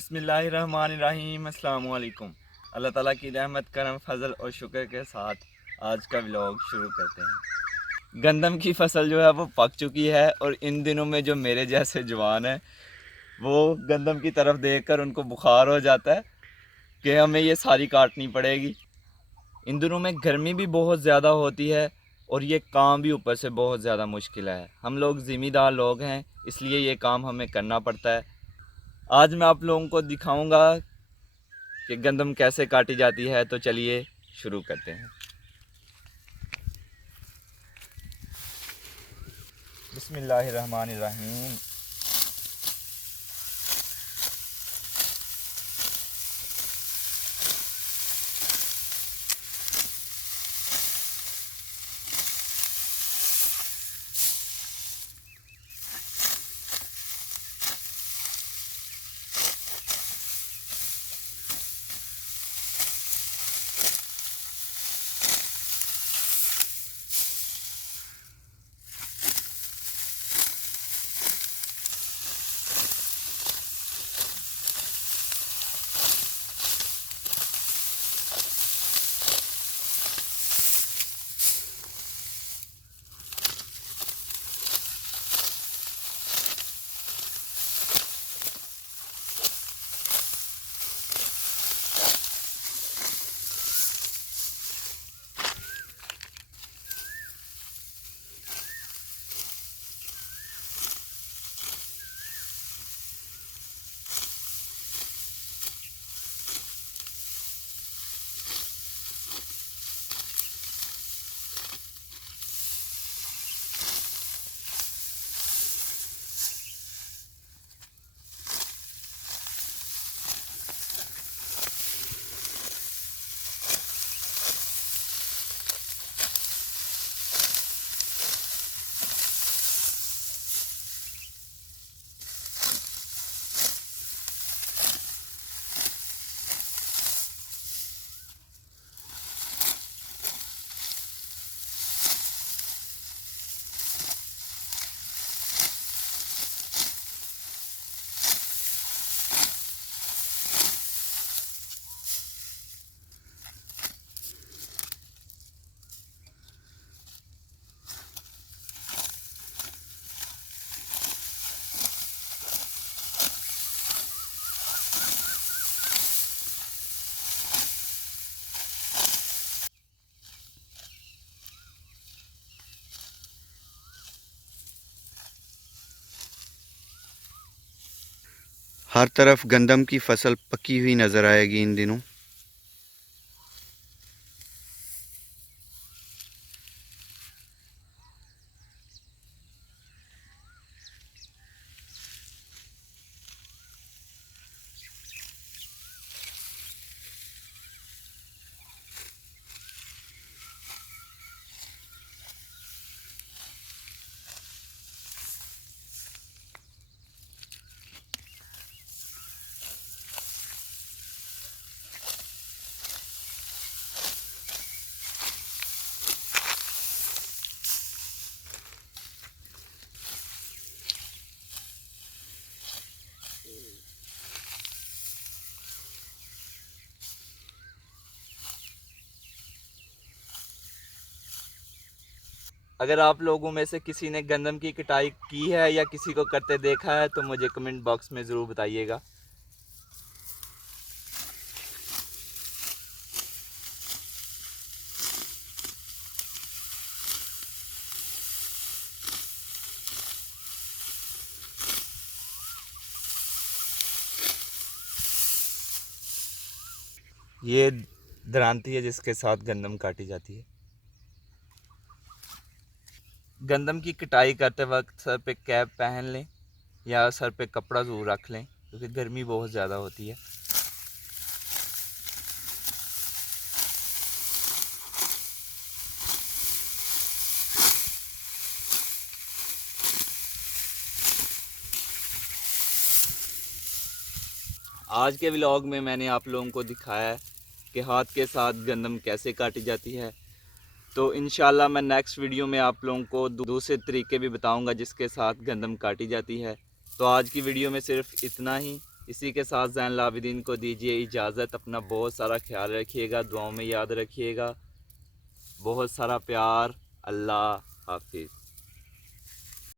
बिस्मिल्लाहिर्रहमानिर्रहीम अस्सलाम वालेकुम। अल्लाह ताला की रहमत करम फजल और शुक्र के साथ आज का व्लॉग शुरू करते हैं। गंदम की फसल जो है वो पक चुकी है और इन दिनों में जो मेरे जैसे जवान हैं वो गंदम की तरफ देखकर उनको बुखार हो जाता है कि हमें ये सारी काटनी पड़ेगी। इन दिनों में गर्मी भी बहुत ज़्यादा होती है और ये काम भी ऊपर से बहुत ज़्यादा मुश्किल है। हम लोग ज़िम्मेदार लोग हैं, इसलिए ये काम हमें करना पड़ता है। आज मैं आप लोगों को दिखाऊंगा कि गंदम कैसे काटी जाती है, तो चलिए शुरू करते हैं। बिस्मिल्लाहिर्रहमानिर्रहीम। हर तरफ गंदम की फसल पकी हुई नज़र आएगी इन दिनों। अगर आप लोगों में से किसी ने गंदम की कटाई की है या किसी को करते देखा है तो मुझे कमेंट बॉक्स में ज़रूर बताइएगा। ये दरांती है जिसके साथ गंदम काटी जाती है। गंदम की कटाई करते वक्त सर पे कैप पहन लें या सर पे कपड़ा ज़रूर रख लें क्योंकि गर्मी बहुत ज़्यादा होती है। आज के व्लॉग में मैंने आप लोगों को दिखाया है कि हाथ के साथ गंदम कैसे काटी जाती है। तो इंशाल्लाह मैं नेक्स्ट वीडियो में आप लोगों को दूसरे तरीके भी बताऊंगा जिसके साथ गंदम काटी जाती है। तो आज की वीडियो में सिर्फ इतना ही। इसी के साथ ज़ैन उल आबिदीन को दीजिए इजाज़त। अपना बहुत सारा ख्याल रखिएगा, दुआओं में याद रखिएगा। बहुत सारा प्यार। अल्लाह हाफिज़।